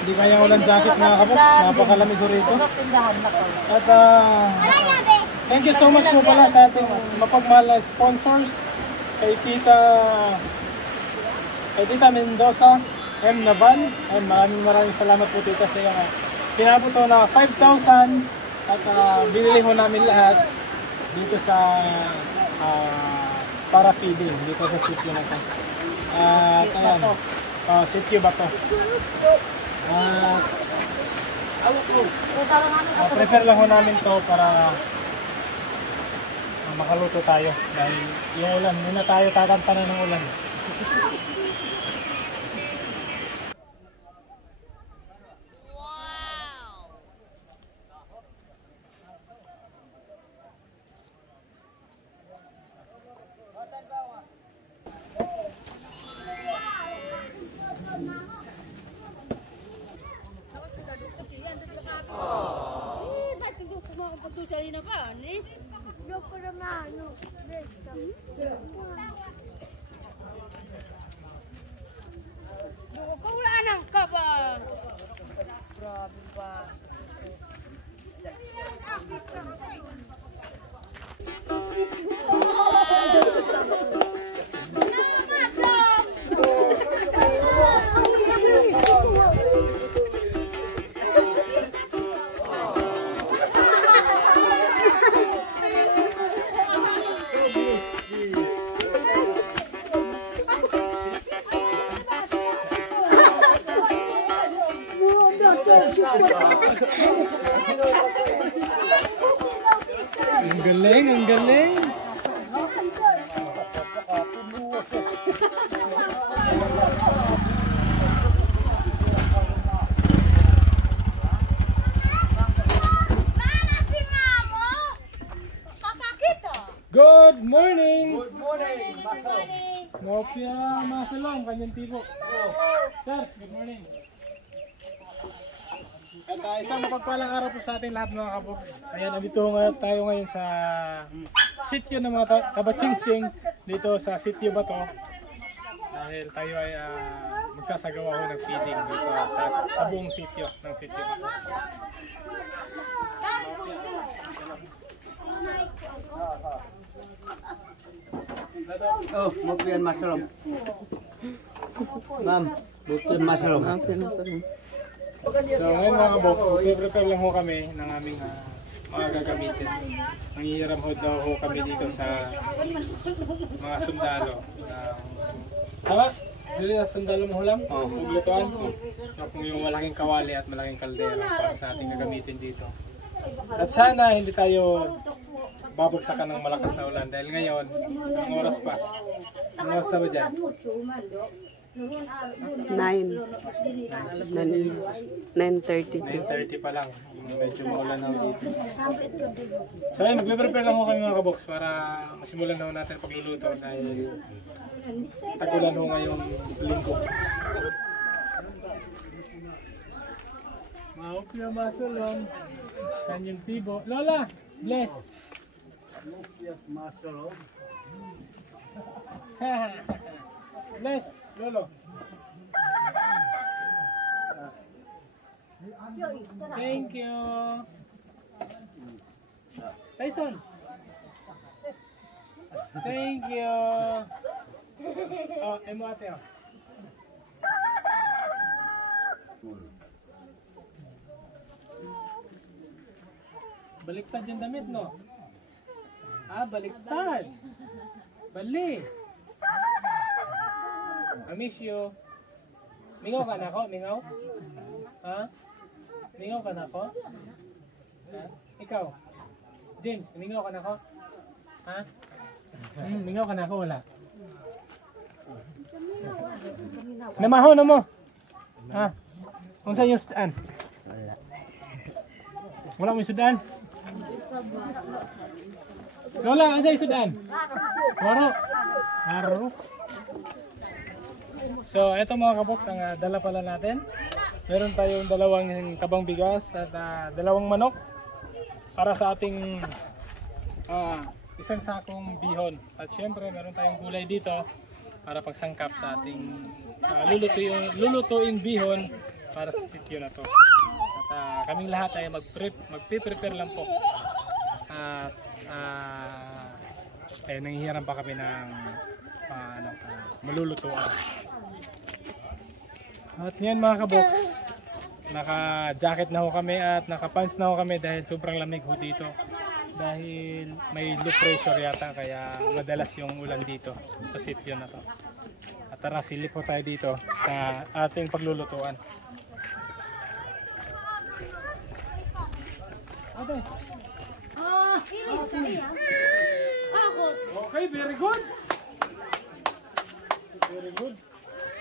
Hindi kaya walang jacket mga kaboks. Napakalamig ko rito. At thank you so much po pala sa ating mapagmahal na sponsors. Kay Tita Mendoza, M. Naval. And maraming salamat po tita sa iyo. Pinabot ko na 5,000 at binili ho namin lahat dito sa para feeding dito sa sitio na ito. Ayan, sitio ba ito? Prefer lang ho namin to para makaluto tayo dahil iulan, hindi na tayo tatantanan ng ulan. Ang galing, ang galing. Good morning! Good morning! Mopia Masalong, kanyang tipo. Sir, good morning. At isang mapagpalang araw po sa ating lahat mga kaboks. Ayan, nandito tayo ngayon sa sitio ng mga Kabachingsing dito sa sitio Bato. Dahil tayo ay magsasagawa ho ng feeding dito sa buong sitio ng sitio Bato. Oh, Mopian Mushroom. Ma'am, Mopian Mushroom. So ngayon mga kaboks, prepare lang ho kami ng aming mga gagamitin. Nangihiram ho daw ho kami dito sa mga sundalo. Tama? Dili na sundalo mo lang? Oo. Paglutuan? Kung yung malaking kawali at malaking kaldera para sa ating gagamitin dito. At sana hindi tayo babagsakan ng malakas na ulan dahil ngayon, ang oras pa. Ang oras na ba dyan? 9:30 pa lang. Medyo maulan na dito. So ayun, magpe-prepare lang ho kami mga kaboks para masimulan na ho natin pagluluto dahil tag-ulan ho ngayong linggo. Maupya Masalong, kanyang tibo. Lola, bless! Bless, Lolo. Thank you. Tyson. Thank you. Oh, emo ate oh. Baliktad yung damit, no? Ah, baliktad. Bali. I miss you. Mingaw ka na ako? Mingaw? Ha? Mingaw ka na ako? Ha? Ikaw? James, mingaw ka na ako? Ha? Mingaw ka na ako? Wala. Namahaw na mo? Ha? Kung saan yung sudan? Wala mo yung sudan? Lola, ang saan yung sudan? Maro. Maro. So, eto mga kaboks, ang dala pala natin. Meron tayong dalawang tabang bigas at dalawang manok para sa ating isang sakong bihon. At syempre, meron tayong gulay dito para pagsangkap sa ating lulutuing bihon para sa sitio na to. At kaming lahat ay magpe-prepare lang po. At nanghihiram pa kami ng malulutuan. At ngayon mga kabox, naka-jacket na ho kami at naka-pants na ho kami dahil sobrang lamig ho dito. Dahil may low pressure yata kaya madalas yung ulan dito sa sitio na to. At tara, silip po tayo dito sa ating paglulutuan. Ate. Okay, very good. Very good.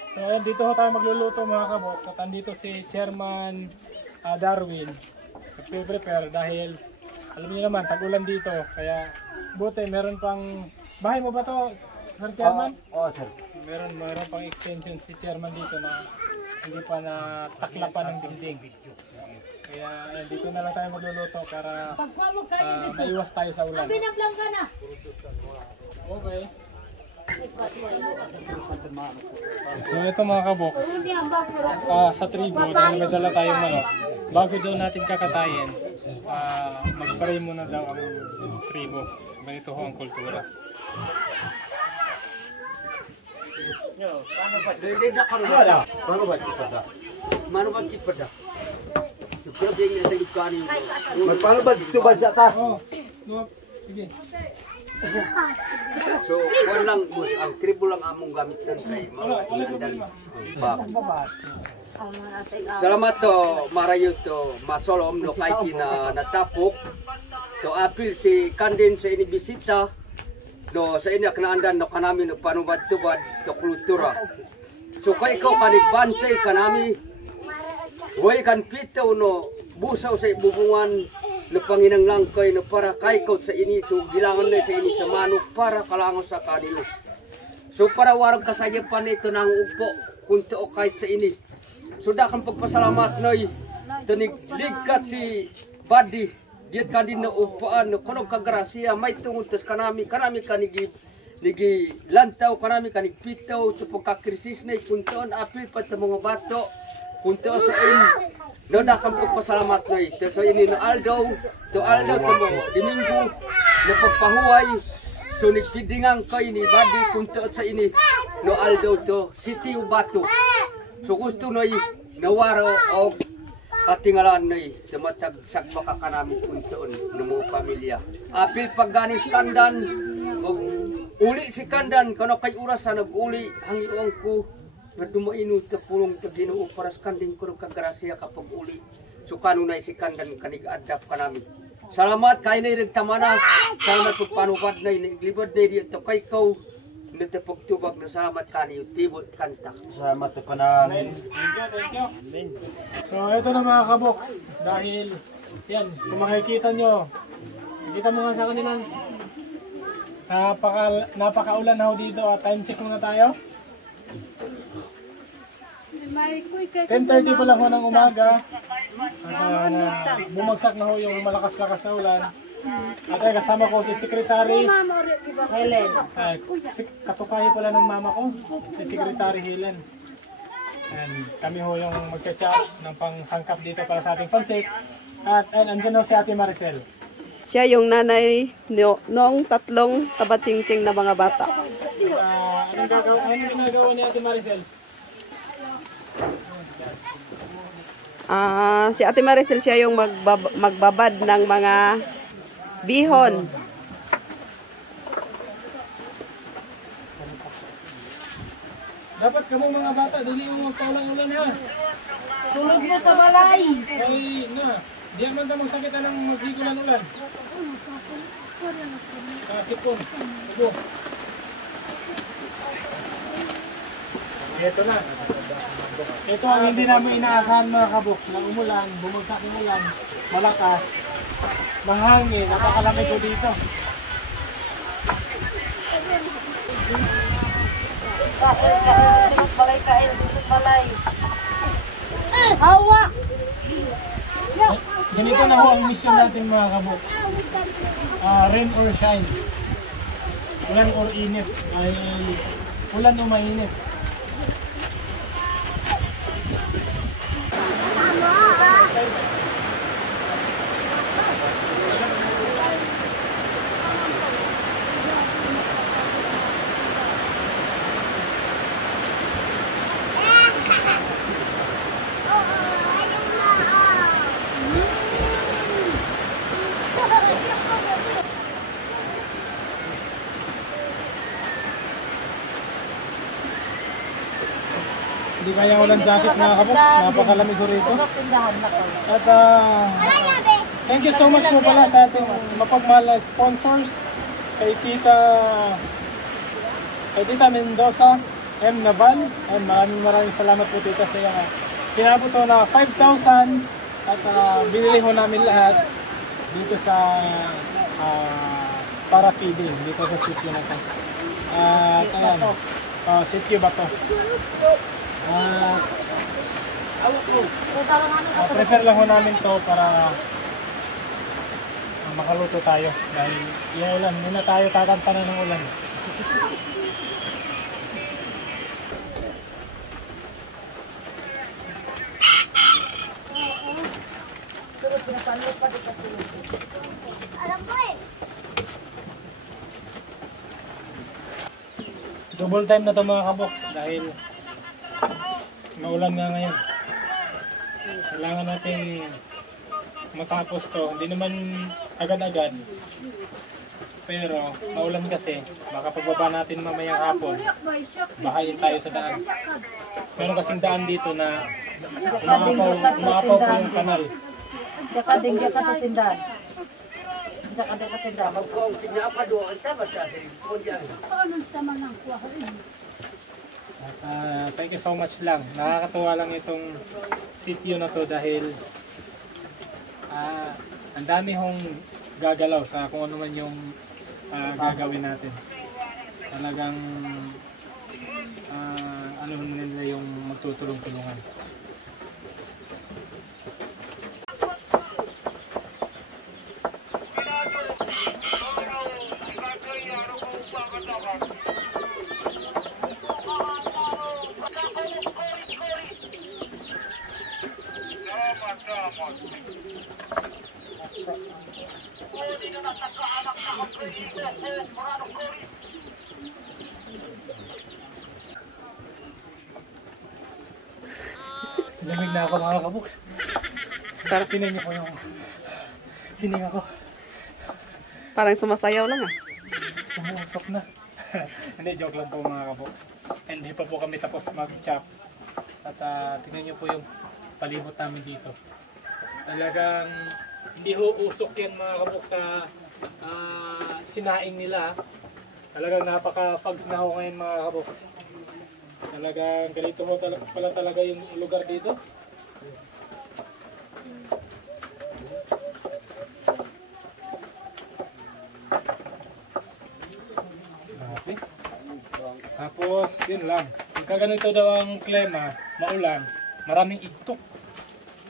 So ayan, dito ho tayo magluluto mga kabok. At andito si Chairman Darwin. Nagpe-prepare dahil alam niyo naman, tag-ulan dito. Kaya buti, meron pang... Bahay mo ba to, Sir Chairman? Oo, sir. Meron pang extension si Chairman dito na hindi pa nataklapan ng building. Kaya ayan, dito na lang tayo magluluto para maiwas tayo sa ulan. Okay. So ito mga kabok, sa tribo, dahil may dala tayong manok, bago daw natin kakatayin, mag-pray muna daw ang tribo. Ganito ho ang kultura. Paano ba ito bansa ta? Sige. So, kung lang, boss, ang tribo lang among gamitan kay mga tinandan. Salamat to, marayo to, masolom no kay kina natapok. To apil si Kandin sa inibisita. No sa inya kanaandan no kanami no panubad-tubad to kultura. So kay ikaw kanigbantay kanami. Huwag kan pito no busaw sa ibubungan no panginanglang kay no para kay kaut sa ini so bilangan na sa ini sa manok para kalango sa kanilo. So para warag kasayapan ito nang upo kunto o kahit sa ini. So dakang pagpasalamat noy tanig ligkat si Buddy diet kadin na upaan no kuno kagrasya may tunguntos kanami kanigi lantaw kanami kanig pitaw sa pagkakrisis na kuntoon apil pat mga bato kunto sa in no dakang pagpasalamat noy so ini no Aldo to mo Domingo na pagpahuway so nagsidingang kay ni Buddy kunto sa ini no Aldo to City Bato so gusto noy nawaro og katingalan noy dumatag sakbaka kanami kuntoon no mga pamilya apil pagganis kandan og uli si kandan kano kay oras sa nag-uli ang iong ko na dumaino ta pulong ta Ginoo para sa kanding kuno kagrasya kapag uli so kanunay si kandan kanig adap kanami salamat kay nay regtamana salamat pagpanubad nay iglibod nay di to kay kaw natapagtubag na salamat kaniyo tibot kanta Salamat po namin. Thank you. So ito na mga kaboks, dahil yan, kung makikita nyo, makikita mo nga sa kanilang napakaulan na ho dito at time check muna tayo. 10:30 pa lang ho ng umaga at bumagsak na ho yung malakas-lakas na ulan. At ay kasama ko si Secretary Helen. Katukayo pala ng mama ko, si Secretary Helen. And kami ho yung magcha-chat ng pangsangkap dito para sa ating pansit. At andyan ho si Ate Maricel. Siya yung nanay noong 3 tabatsingtsing na mga bata. Anong ginagawa ni Ate Maricel? Si Ate Maricel siya yung magbabad ng mga bihon. Dapat kamo mga bata, dili mo magpaulang-ulan ha. Sulod mo sa balay. Kay na, di man ta magsakit ng magdigulan-ulan. Sipon. Ito. Ito na. Ito ang hindi namin inaasahan mga kabuk. Na umulan, bumagsak ng ulan, malakas, mahangin, napakalamig ko dito. Mas balay kain dito balay. Hawa. Ganito na ho ang mission natin mga kabuk. Rain or shine. Ulan or init. Ay ulan o mainit. Hindi kaya walang jacket mga kabox, napakalamig ko rito. Bukas tindahan na to. At thank you so much po pala sa ating mapagmahal na sponsors, kay Tita Mendoza, M. Naval, and maraming salamat po tita sa iyo. Pinabot to na 5,000 at binili ho namin lahat dito sa para feeding dito sa sitio na to. Ayan, sitio ba to? Prefer lang ho namin to para makaluto tayo dahil iulan. Muna tayo tatantanan ng ulan. Double time na to mga kabox dahil maulan nga ngayon. Kailangan natin matapos to. Hindi naman agad-agad. Pero maulan kasi, baka pagbaba natin mamayang hapon, bahayin tayo sa daan. Meron kasing daan dito na umapaw po yung kanal. Jakading sa tindahan. Jakading sa tindahan. Magkong pinapadoon sa basta sa yan. At thank you so much lang. Nakakatuwa lang itong sitio na to dahil ang dami hong gagalaw sa kung ano man yung gagawin natin. Talagang ano nila yung magtutulong-tulungan. Lamig na ako mga kabuks. Tinan niyo po yung hininga ko. Parang sumasayaw lang ah. Umusok na. Hindi, joke lang po mga kabuks. Hindi pa po kami tapos mag-chop. At tingnan niyo po yung palibot namin dito. Talagang hindi ho usok yan mga kabuks sa sinaing nila. Talagang napaka-fags na ho ngayon mga kabuks. Talagang ganito ho pala talaga yung lugar dito. Okay. Tapos, yun lang. Pagka ganito daw ang klima, maulan, maraming igtok.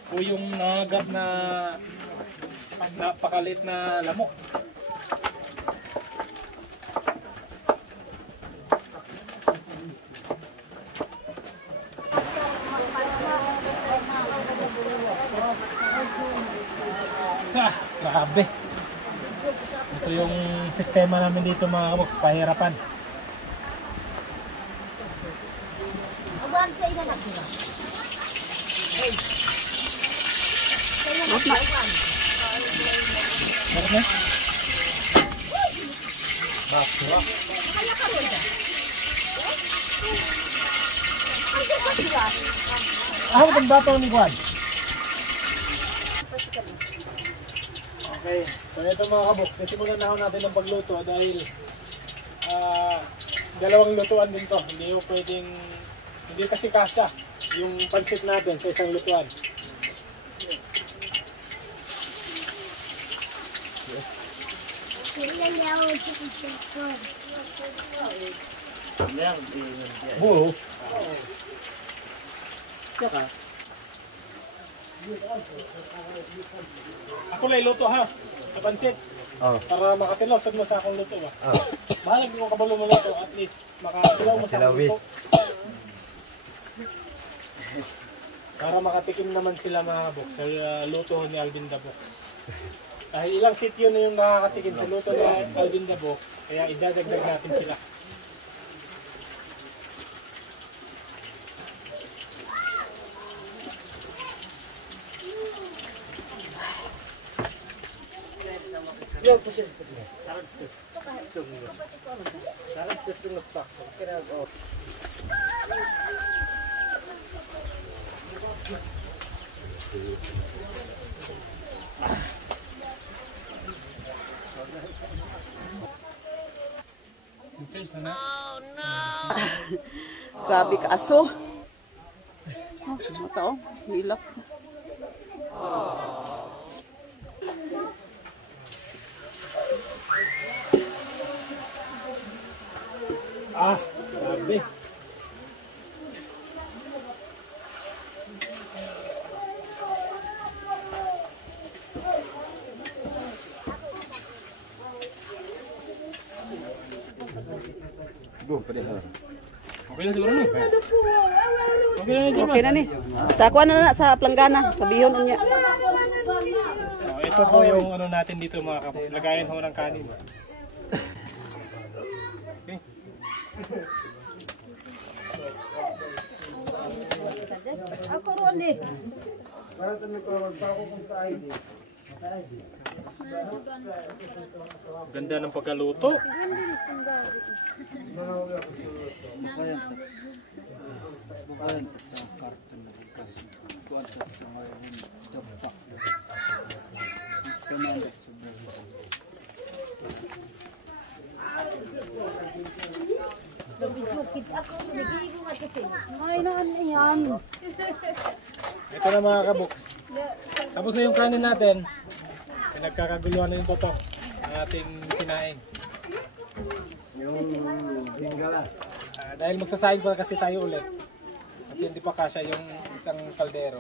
O yung nagat na napakalit na lamok. Grabe. Ito yung sistema namin dito mga kaboks, pahirapan. Meron na? Bakit? Ang bato ni Juan. Okay, so ito mga kaboks, sisimulan na natin ang pagluto dahil dalawang lutuan din to. Hindi kasi kasya yung pansit natin sa isang lutuan. Buo. Saka. Ako lang luto ha, sa pansit. Para makatilaw, sad mo sa akong luto ha. Mahal ko kabalo mo luto, at least makatilaw mo sa akong luto. Para makatikim naman sila mga kabok sa luto ni Alvin the Box. Dahil ilang sityo na yung nakakatikim sa luto ni Alvin the Box, kaya idadagdag natin sila. Grabe ka aso. Mata oh, hilak. Grabe. Okay na siguro no? Okay na dyan, Okay na ni. Sa kuha na sa planggana, sa bihon niya. ito po yung ano natin dito mga kapos. Lagayan ho ng kanin. Okay. Ako ron din. Ganda ng pagkaluto. Ito na mga kabuk. Tapos na yung kanin natin. Pinagkakaguluhan na yung totok ng ating sinaing. Dahil magsasaing pa kasi tayo ulit. Kasi hindi pa kasya yung isang kaldero.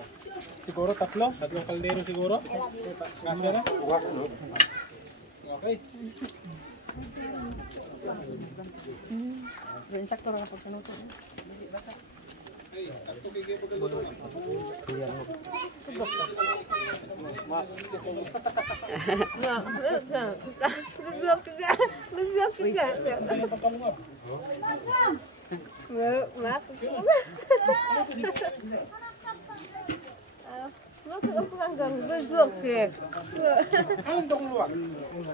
Siguro tatlong kaldero siguro. Kasya na? Okay.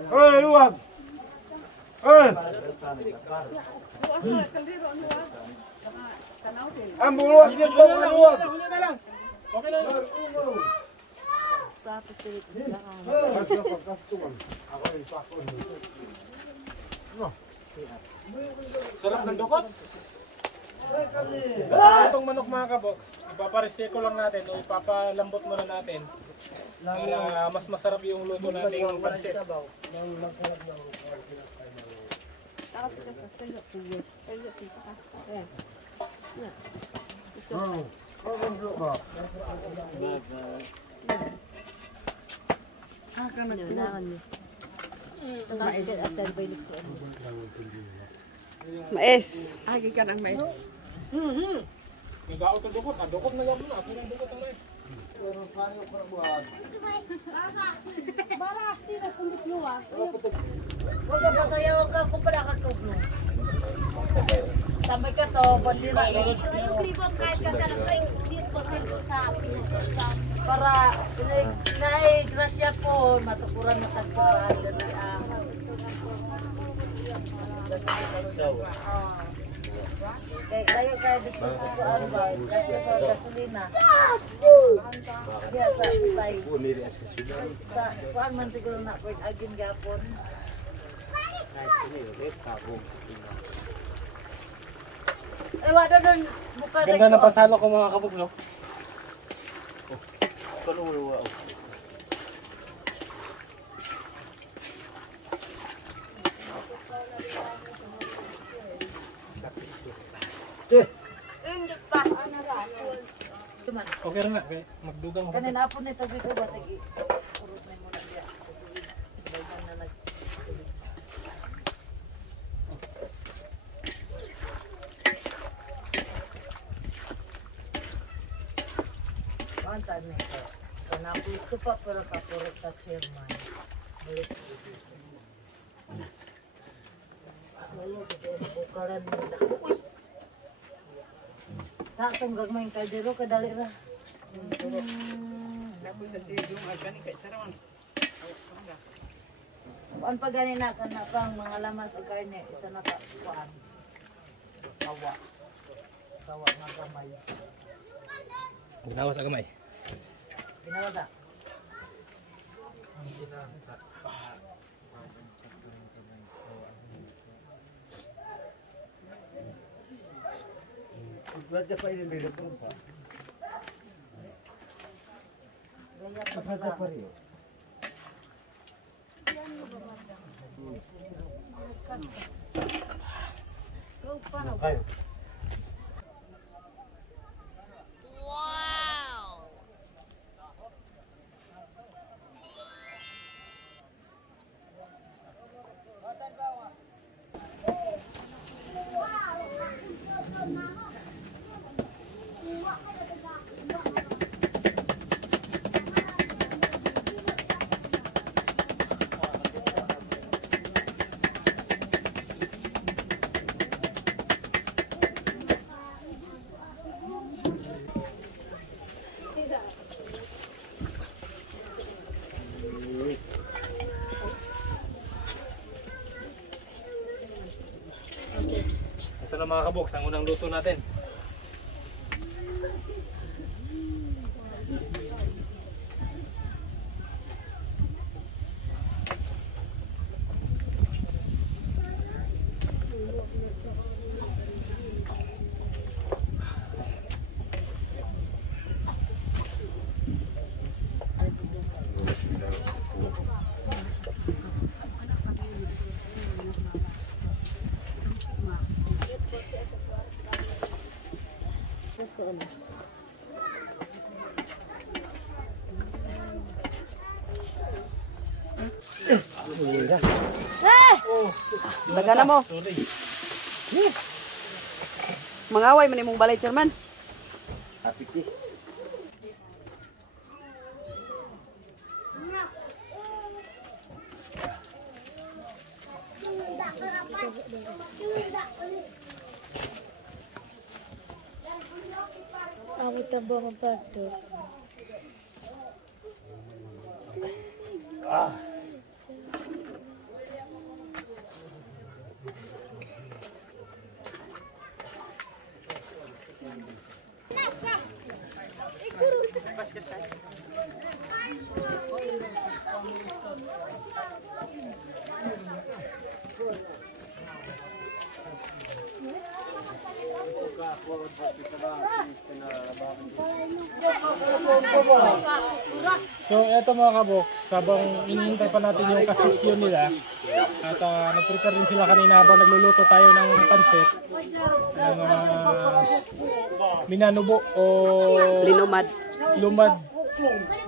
Hey, luwag! Hey! Ang luwag yan po, ang luwag! Okay na lang. Sarap ng dukot. Itong manok mga kabox, ipapareseko lang natin o ipapalambot muna natin para mas masarap yung luto nating pansit. Mais. Agi ka ng mais. Nag-out ang dukot, dukot na gawin na, purang dukot ang mais. Huwag ka pasayaw ka kung para ka tugno. Samay ka to, bandi na. Yung libon kahit ka ka lang dito sa Para grasya po, matukuran na tagsabahan na kayo dito sa kuan ba, gasolina. Biasa tayo. Sa kuan man siguro na pwede agin gapon. Wala doon buka Ganda ng pasalo ko mga kabog, no? Okay rin na, okay. Magdugang ko. kanina po nito dito ba sige. Urot na mo na diya. Bayban na nag. kuan ta ni. Kanapis ko pa pero kapurot ka chairman. Balik. Wala ko karan mo. Tak tunggag main kaldero kadali ra. Kuan pa gani na kana pang mga lamas sa karne isa na ka kuan. Kawa. Kawa nga gamay. Ginawa sa kamay. Ginawa sa. Berarti pa ini beda pun pak. Gaya Berarti pa rin. Go paano? Kayo. Ito na mga kaboks, ang unang luto natin. Daga na mo. Mangaway man imong balay, chairman. Happy tea. Ako tabang ang pato. So eto mga kaboks, sabang inihintay pa natin yung kasipyo nila at nag-prepare din sila kanina habang nagluluto tayo ng pansit ng minanubo o Linumad. lumad,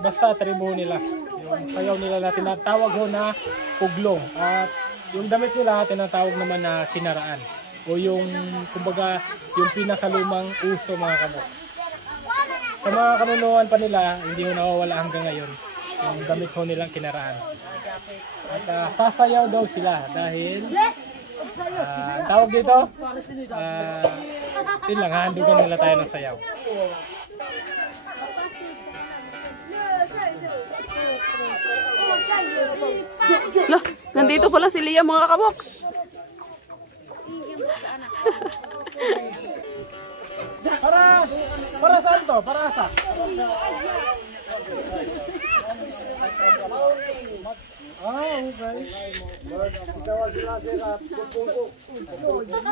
basta tribo nila. Yung sayaw nila na tinatawag ho na puglong at yung damit nila tinatawag naman na kinaraan o yung kumbaga yung pinakalumang uso mga kaboks. Sa mga kanunuan pa nila, hindi mo nawawala hanggang ngayon yung damit ho nilang kinaraan. At sasayaw daw sila dahil tawag dito, yun lang, hahandugan nila tayo ng sayaw. Lah, nandito pala si Lia mga kaboks. Para saan to? Para sa? Okay. Tawag sila sila pupungko.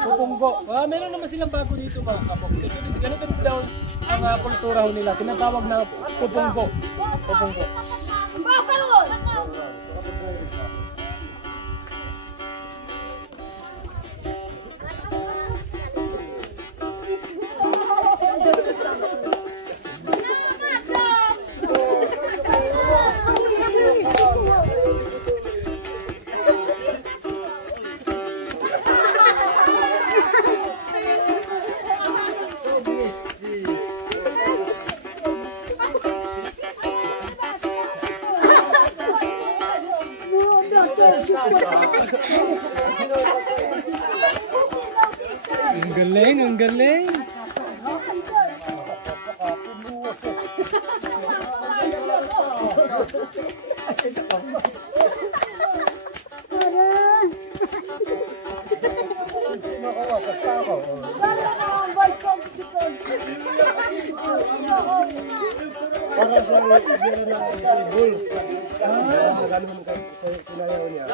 Pupunggo. Meron naman silang bago dito mga kaboks. Ganito din daw ang kultura ho nila. Tinatawag na pupunggo. Pupunggo. galing, ang galing. Para sa biro na isibol. Ganun sa sinayaw niya.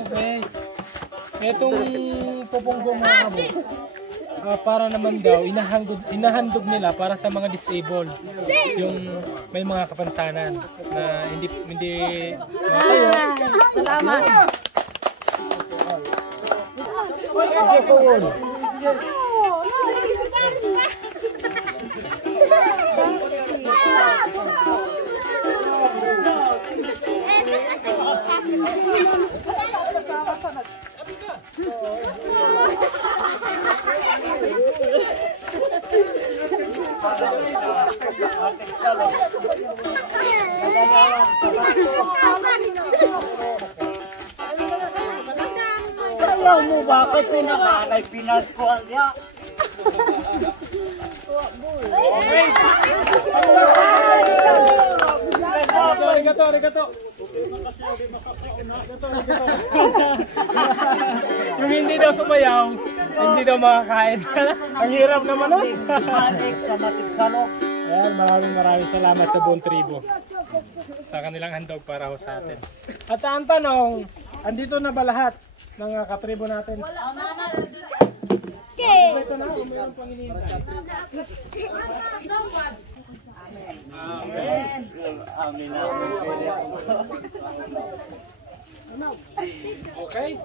Okay. Etong pupunggo mga abo, para naman daw, inahandog nila para sa mga disabled. Yung may mga kapansanan na hindi Salamat. Ayaw mo bakit pinakanay pinaskuhan niya? Arigato. Yung hindi daw sumayaw, hindi daw makakain. Ang hirap naman nun. Sa matigsalo. Ayan, maraming salamat sa buong tribo sa kanilang handog para ho sa atin. At ang tanong, andito na ba lahat ng katribo natin? Ito na, mayroon pang hinihintay. Amen. Amin. Okay?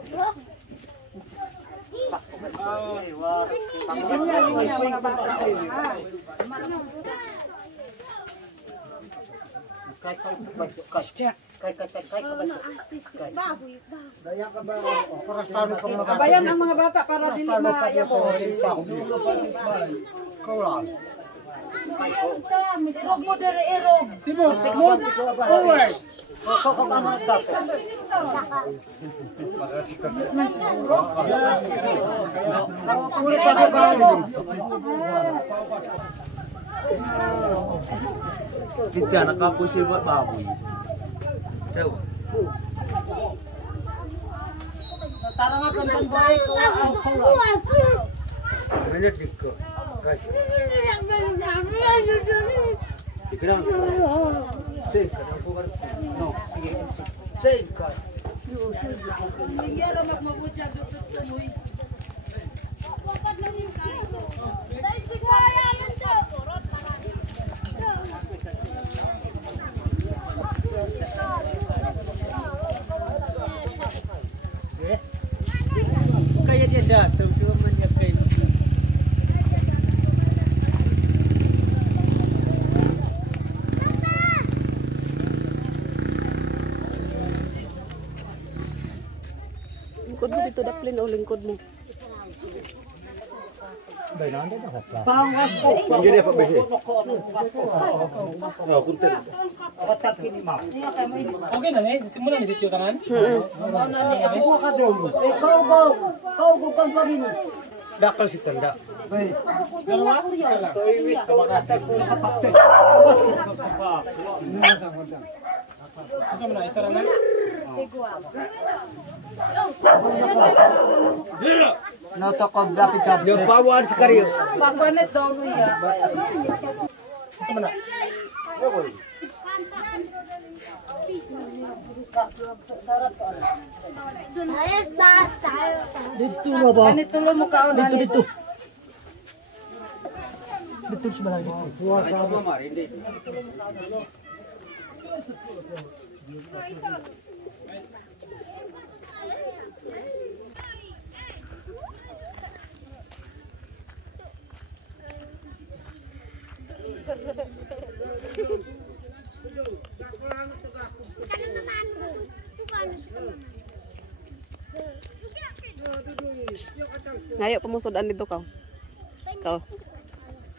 Abayan ang mga bata para dili maayaw. Irog mo dere irog. Sibo, move forward. Kita nakapusil buat baboy. Tara nga kan bahay ko ang Minute dikko. Ikrang. Save ka na ko. No, sige. Save ka. Sige ra magmabutya dito tumoy. Kaya dia datang semua menyakai. Lingkod mo dito daplin o lingkod mo. Jadi apa besi? Oh, kunten. Otak ini mah. Okay na eh, simulan ni sityo tanan. Ako ka dong. Kau bukan pa rin. Dakal si tanda. Dalawa, isa lang. Ito mo na, isa lang na. Noto ko dapat ka. Yung pawan sa karyo. Pagwanet daw niya. Ito mo na. Dito na ba? Ganito lo mo kaon Dito. Dito sa balay dito. Ito pa mar, hindi. Ngayo pumusudan dito ka. Kau.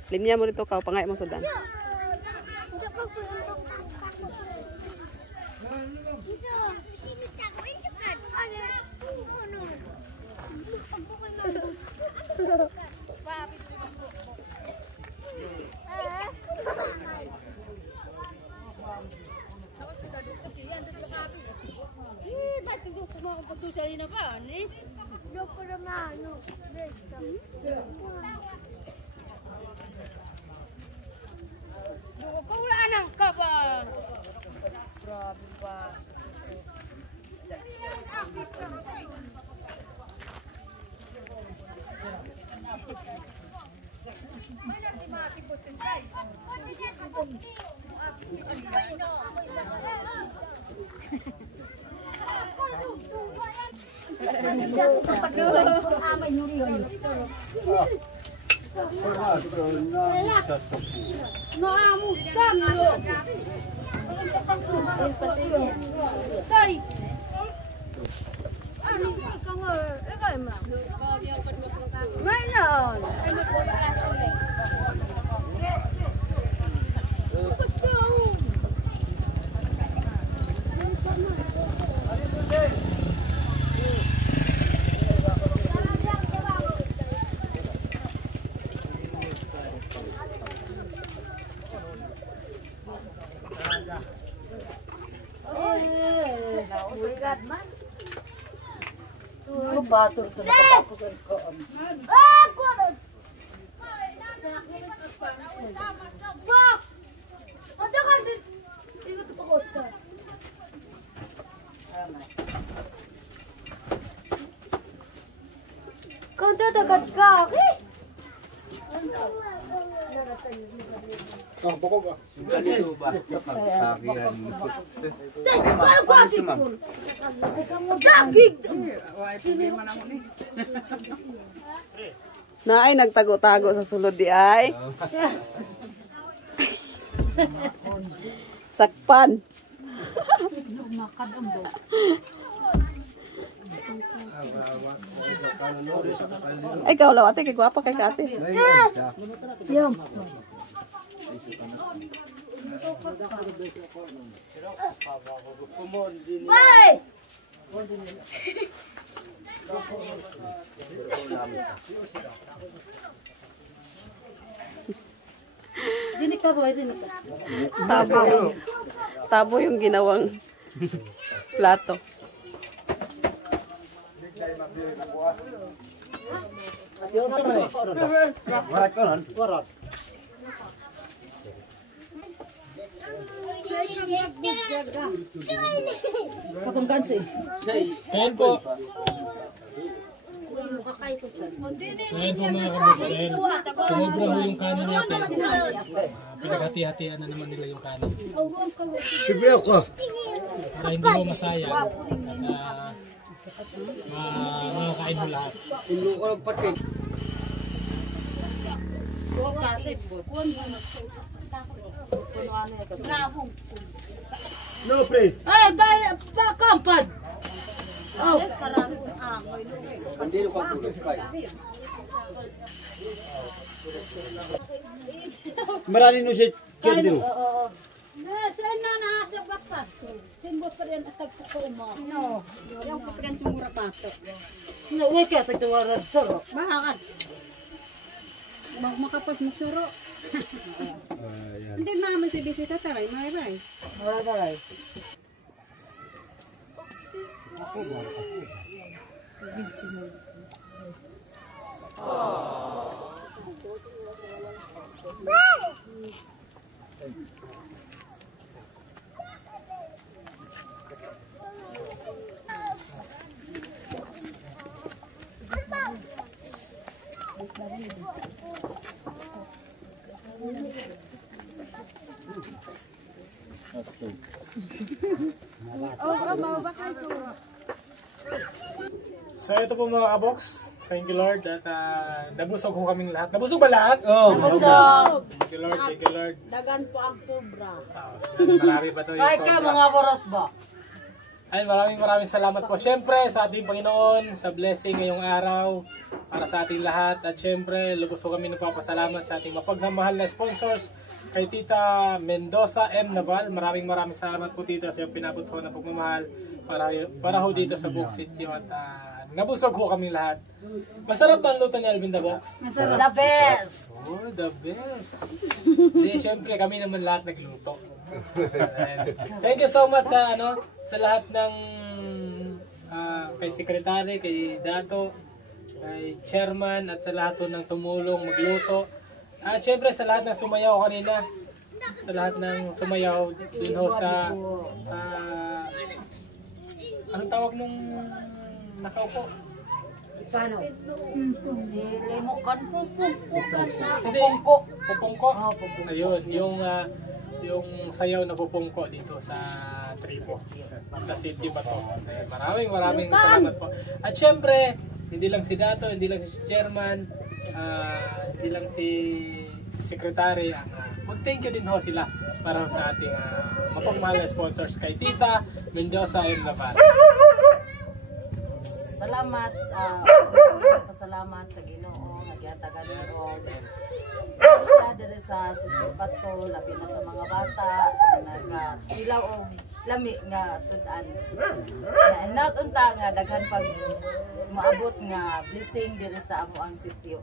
Linya mo dito ka, pangay mo sudan. Kulang ka ba? Grabe ba? Say. Ano ka nga? Ikay ma. Mayroon. Batur to tapos ang koon. Kau dagat ka. Oh, bukog ah. Ganito ba? Kalau ko asik pun. Na ay nagtago-tago sa sulod di ay. Sakpan. Ay, ikaw lang ate, kay gwapa kay ate. Bye. Tabo. Tabo yung ginawang plato. Kain po. Kain po mga kabusin. Sumobra ho yung kanin natin. Pinaghati-hatian na naman nila yung kanin. Pipi ako. Para hindi mo masayang. At makakain mo lahat. Indo ko ng patsin. No, pre. Ay, ba kampad. Hindi ko pagulog kay. Marami no si Kendo. Saan na nasa bakas? Simbo pa rin at tagpuko mo. No. Yung papagan sumura pato. No, wait ka tagtawaran saro. Bakit? Makapas magsuro. Hindi mama si bisita taray. Maray-maray. Maray. So ito po mga kabox. Thank you Lord at nabusog ho kaming lahat. Nabusog ba lahat? Oo. Nabusog. Thank you Lord, thank you Lord. Dagan po ang sobra. Marami pa to yung Kahit ka sobra. mga boros ba? Ay, maraming salamat po. Siyempre sa ating Panginoon, sa blessing ngayong araw para sa ating lahat. At siyempre, lubos po kami nagpapasalamat sa ating mapagmamahal na sponsors. Kay Tita Mendoza M. Naval, maraming salamat po Tita sa iyong pinabot ho na pagmamahal para ho dito sa Book City. At nabusog ho kami lahat. Masarap ba ang luto ni Alvin the Box? Masarap. The best. Oh, the best. Hindi, siyempre kami naman lahat nagluto. Thank you so much sa lahat ng kay Secretary, kay Dato, kay chairman at sa lahat po ng tumulong magluto. At syempre sa lahat ng sumayaw kanina, sa lahat ng sumayaw din ho sa anong tawag nung nakaupo? Paano? Limukan po. Hindi, pupungko. Ayun, yung sayaw na pupungko dito sa tribo. Sa city ba to? Maraming salamat po. At syempre, hindi lang si Dato, hindi lang si chairman, hindi lang si secretary. Mag-thank you din ho sila para sa ating mapagmahal na sponsors kay Tita Mendoza and Lavar. Salamat, pasalamat sa Ginoo, nagyatagan ko. Siya diri sa Sitbato, labi na sa mga bata, nag-ilaw o lami nga sudan. Not unta nga daghan pag maabot nga blessing diri sa amo ang sitio.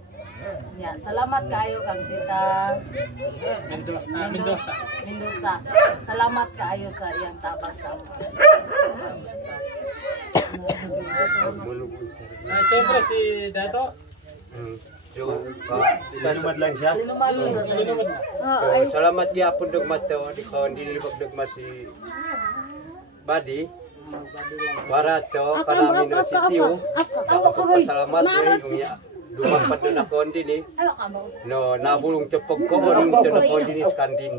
Nya, salamat kayo kang Tita Mendoza. Salamat kaayo sa iyang tabang sa amo. Siyempre si Dato. Tinumad lang siya. Salamat gyapon dugmat to, di ko hindi magdugma si Buddy. Para to kanami no sitio. Ako salamat niya. Lumapad na ako din no nabulong to pagkoon to na ko din skandin.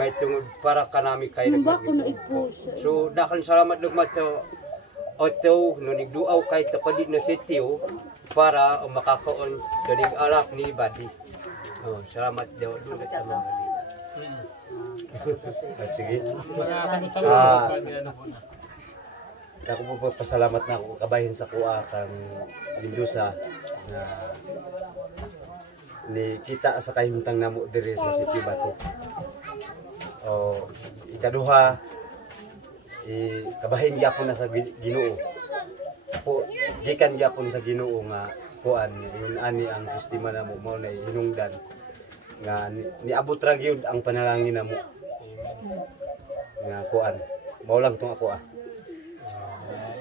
May tungod para kanami kay dugmat. So dakan salamat dugmat to. Oto no nigduaw kay to kadi na sitio para makakaon danig alak ni Buddy. Oh, salamat daw dugat sa mga Sige. Ako po pasalamat na ako kabahin sa kuha kang Mendoza na ni kita sa kahimtang namo diri sa City Bato. O ikaduha kabahin gyapon na sa Ginoo. Po gikan gyapon sa Ginoo nga kuan yun ani ang sistema namo mao na hinungdan nga niabot ra gyud ang panalangin namo. Nga kuan mao lang tong ako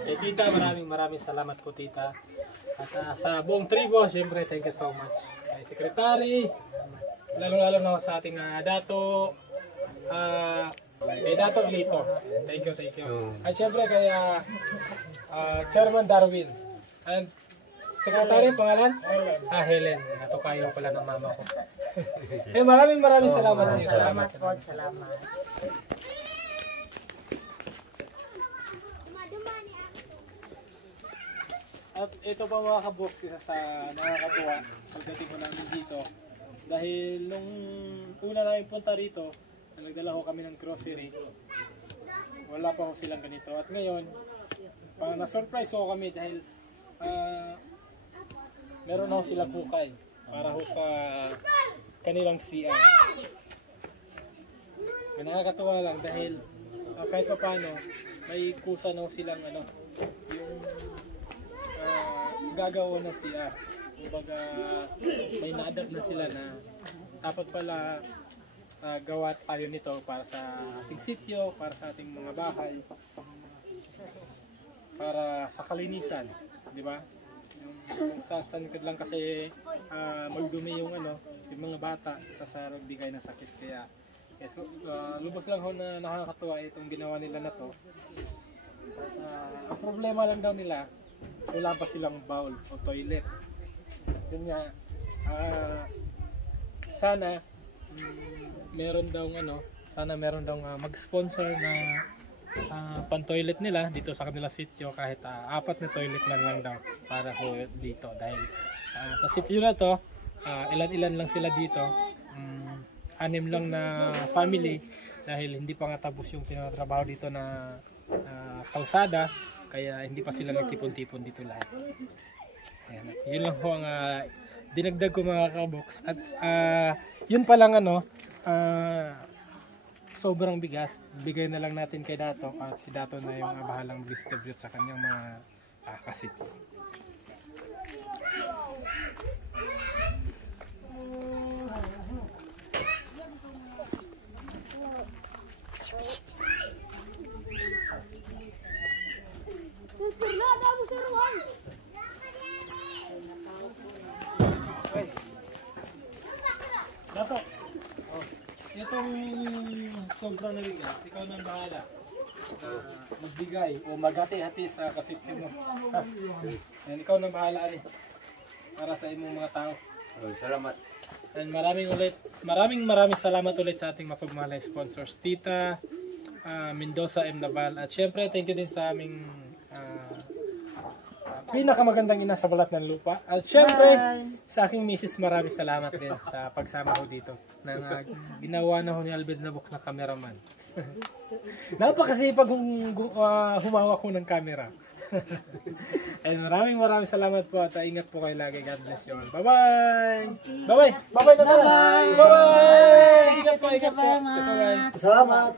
Tita, maraming salamat po Tita. At sa buong tribo, syempre thank you so much. Kay Secretary, lalo na sa ating Dato, kay Dato Lito. Thank you. At syempre kay Chairman Darwin. And Secretary, pangalan? Helen. Ito kayo pala ng mama ko. Maraming salamat. Salamat po, salamat. At ito pa mga kabox, isa sa nakakatuwa pagdating ko namin dito. Dahil nung una namin punta rito, nagdala ko kami ng grocery. Wala pa ko silang ganito. At ngayon, na-surprise ko kami dahil meron ako silang hukay para ho sa kanilang CR. Nakakatuwa lang dahil kahit pa paano, may kusa na silang yung gagawa ng CR. Kumbaga may na-adapt na sila na dapat pala gawa tayo nito para sa ating sitio, para sa ating mga bahay, para sa kalinisan, di ba? Yung sa likod lang kasi magdumi yung mga bata sa bigay ng sakit, kaya so, lubos lang ho na nakakatuwa itong ginawa nila na to. Ang problema lang daw nila, wala pa silang bowl o toilet. Yun nga, sana meron daw mag-sponsor na pan-toilet nila dito sa kanila sitio, kahit 4 na toilet man lang daw para ho dito. Dahil sa sitio na to, ilan-ilan lang sila dito, 6 lang na family, dahil hindi pa nga tapos yung tinatrabaho dito na kalsada. Kaya hindi pa sila nagtipon-tipon dito lahat. Ayan. Yun lang po ang dinagdag ko mga kabox. At yun pa lang sobrang bigas. Bigay na lang natin kay Dato. At si Dato na yung bahalang distribute sa kanyang mga kasit. Dato. Oh. Itong sobra na bigas, ikaw nang bahala. Magbigay o maghati-hati sa kasipyo mo. Yan, ikaw nang bahala rin. Para sa imong mga tao. Salamat. And maraming salamat ulit sa ating mapagmahal na sponsors. Tita Mendoza M. Naval. At syempre, thank you din sa aming pinakamagandang ina sa balat ng lupa. At syempre, sa aking misis, maraming salamat din sa pagsama ko dito. Nang ginawa na ho ni Albert Nabok na cameraman. Napakasipag humawak ko ng camera. And maraming salamat po at ingat po kayo lagi. God bless you all. Bye-bye! Bye-bye! Bye-bye na tayo! Bye-bye! Ingat po! Bye-bye! Salamat.